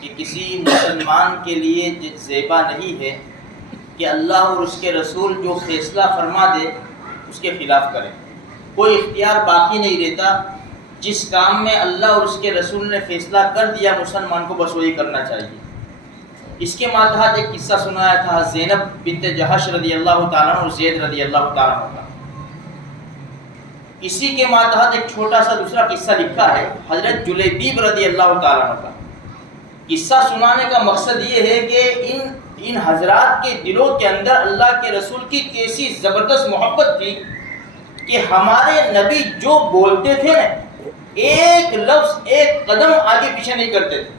کہ کسی مسلمان کے لیے زیبا نہیں ہے کہ اللہ اور اس کے رسول جو فیصلہ فرما دے اس کے خلاف کرے. کوئی اختیار باقی نہیں رہتا. جس کام میں اللہ اور اس کے رسول نے فیصلہ کر دیا مسلمان کو بس وہی کرنا چاہیے. اس کے ماتحت ایک قصہ سنایا تھا زینب بنت جہش رضی اللہ تعالیٰ عنہ اور زید رضی اللہ تعالیٰ عنہ کا. اسی کے ماتحت ایک چھوٹا سا دوسرا قصہ لکھا ہے حضرت جلیبیب رضی اللہ تعالیٰ عنہ کا. قصہ سنانے کا مقصد یہ ہے کہ ان حضرات کے دلوں کے اندر اللہ کے رسول کی کیسی زبردست محبت تھی کہ ہمارے نبی جو بولتے تھے نا ایک لفظ ایک قدم آگے پیچھے نہیں کرتے تھے.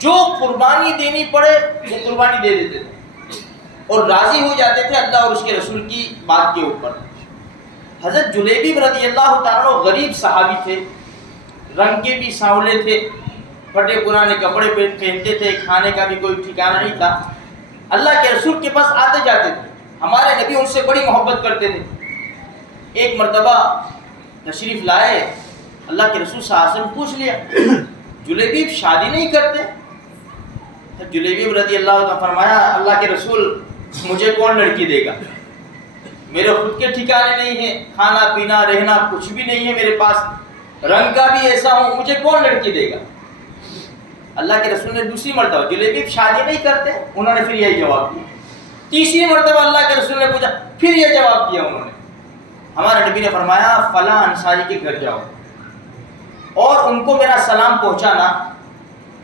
جو قربانی دینی پڑے وہ قربانی دے دیتے تھے اور راضی ہو جاتے تھے اللہ اور اس کے رسول کی بات کے اوپر. حضرت جلیبیب رضی اللہ تعالیٰ عنہ غریب صحابی تھے, رنگ کے بھی سانولے تھے, پھٹے پرانے کپڑے پہنتے تھے, کھانے کا بھی کوئی ٹھکانہ نہیں تھا. اللہ کے رسول کے پاس آتے جاتے تھے. ہمارے نبی ان سے بڑی محبت کرتے تھے. ایک مرتبہ تشریف لائے, اللہ کے رسول صلی اللہ علیہ وسلم پوچھ لیا جلیبیب شادی نہیں کرتے؟ جلیبیب رضی اللہ عنہ فرمایا اللہ کے رسول مجھے کون لڑکی دے گا؟ میرے خود کے ٹھکانے نہیں ہیں, کھانا پینا رہنا کچھ بھی نہیں ہے میرے پاس, رنگ کا بھی ایسا ہوں, مجھے کون لڑکی دے گا؟ اللہ کے رسول نے دوسری مرتبہ جلیبیب شادی نہیں کرتے؟ انہوں نے پھر یہی جواب دیا. تیسری مرتبہ اللہ کے رسول نے پوچھا, پھر یہ جواب دیا انہوں نے. ہمارے نبی نے فرمایا فلاں انصاری کے گھر جاؤ اور ان کو میرا سلام پہنچانا,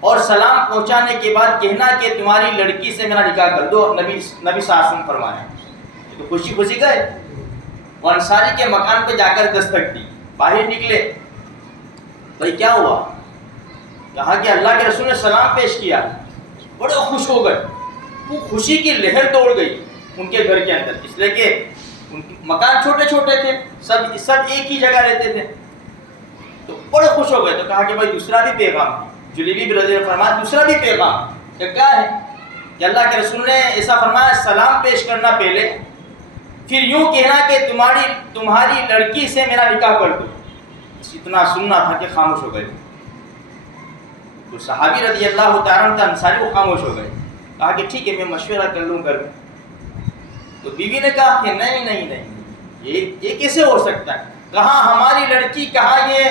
اور سلام پہنچانے کے بعد کہنا کہ تمہاری لڑکی سے میرا نکاح کر دو. نبی صلی اللہ علیہ وسلم فرمایا. تو خوشی خوشی گئے, وہ انصاری کے مکان پہ جا کر دستک دی. باہر نکلے, بھائی کیا ہوا؟ کہا کہ اللہ کے رسول نے سلام پیش کیا. بڑے خوش ہو گئے, وہ خوشی کی لہر دوڑ گئی ان کے گھر کے اندر, اس لیے کہ ان کے مکان چھوٹے چھوٹے تھے, سب ایک ہی جگہ رہتے تھے. تو بڑے خوش ہو گئے. تو کہا کہ بھائی دوسرا بھی پیغام. جلیبیب رضی اللہ فرمایا دوسرا بھی پیغام. کہ کیا ہے؟ کہ اللہ کے رسول نے ایسا فرمایا سلام پیش کرنا پہلے, پھر یوں کہنا کہ تمہاری لڑکی سے میرا نکاح کر دو. اتنا سننا تھا کہ خاموش ہو گئے. تو صحابی رضی اللہ تعالیٰ عنہ انصاری وہ خاموش ہو گئے. کہا کہ ٹھیک ہے میں مشورہ کر لوں گھر میں. تو بیوی نے کہا کہ نہیں یہ کیسے ہو سکتا ہے؟ کہاں ہماری لڑکی, کہاں یہ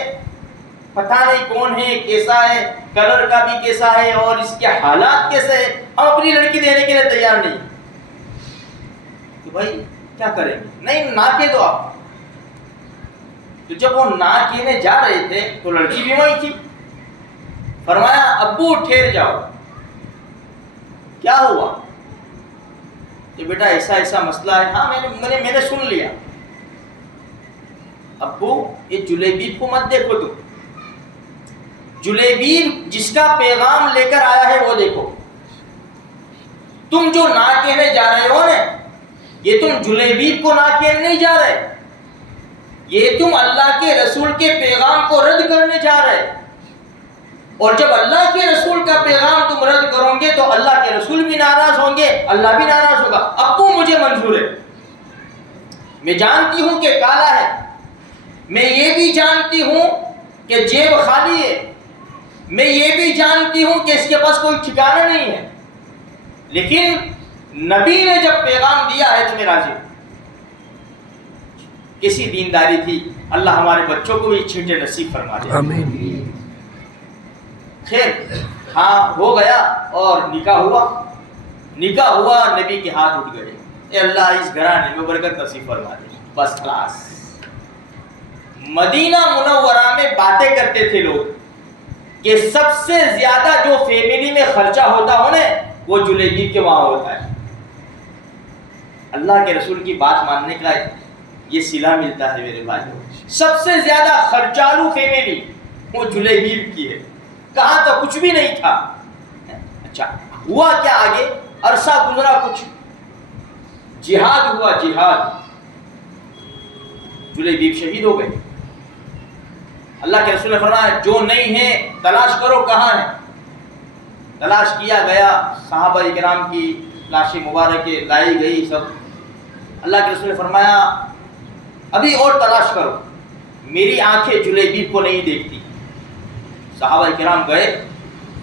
پتہ نہیں کون ہے, کیسا ہے, کلر کا بھی کیسا ہے اور اس کے حالات کیسے ہیں, ہم اپنی لڑکی دینے کے لیے تیار نہیں. تو بھائی کیا کریں گے؟ نہیں نہ کہہ دو آپ. تو جب وہ نہ کہنے جا رہے تھے تو لڑکی بھی وہی تھی. فرمایا ابو ٹھہر جاؤ. کیا ہوا؟ کہ بیٹا ایسا مسئلہ ہے. ہاں میں نے سن لیا. ابو یہ جلیبیب کو مت دیکھو, تم جلیبیب جس کا پیغام لے کر آیا ہے وہ دیکھو. تم جو نہ کہنے جا رہے ہو نا, یہ تم جلیبیب کو نہ کہنے نہیں جا رہے, یہ تم اللہ کے رسول کے پیغام کو رد کرنے جا رہے. اور جب اللہ کے رسول کا پیغام تم رد کرو گے تو اللہ کے رسول بھی ناراض ہوں گے, اللہ بھی ناراض ہوگا. ابو مجھے منظور ہے, میں جانتی ہوں کہ کالا ہے, میں یہ بھی جانتی ہوں کہ جیب خالی ہے, میں یہ بھی جانتی ہوں کہ اس کے پاس کوئی ٹھکانہ نہیں ہے, لیکن نبی نے جب پیغام دیا ہے تو میں راضی ہوں. کیسی دینداری تھی. اللہ ہمارے بچوں کو بھی چھینٹے نصیب فرما دے. آمین. خیر ہاں ہو گیا اور نکاح ہوا, نبی کے ہاتھ اٹھ گئے. اے اللہ اس گھرانے میں برکت نصیب فرما دے. بس خلاص. مدینہ منورہ میں باتیں کرتے تھے لوگ کہ سب سے زیادہ جو فیملی میں خرچہ ہوتا ہو نا وہ جلیبیب کے وہاں ہوتا ہے. اللہ کے رسول کی بات ماننے کا یہ صلہ ملتا ہے میرے بھائیو. سب سے زیادہ خرچالو فیملی وہ جلیبیب کی ہے. کہاں تو کچھ بھی نہیں تھا. اچھا ہوا کیا آگے؟ عرصہ گزرا کچھ, جہاد ہوا. جلیبیب شہید ہو گئے. اللہ کے رسول نے فرمایا جو نہیں ہے تلاش کرو کہاں ہے. تلاش کیا گیا, صحابہ کرام کی لاشیں مبارکیں لائی گئی سب. اللہ کے رسول نے فرمایا ابھی اور تلاش کرو, میری آنکھیں جلیبیب کو نہیں دیکھتی. صحابہ کرام گئے,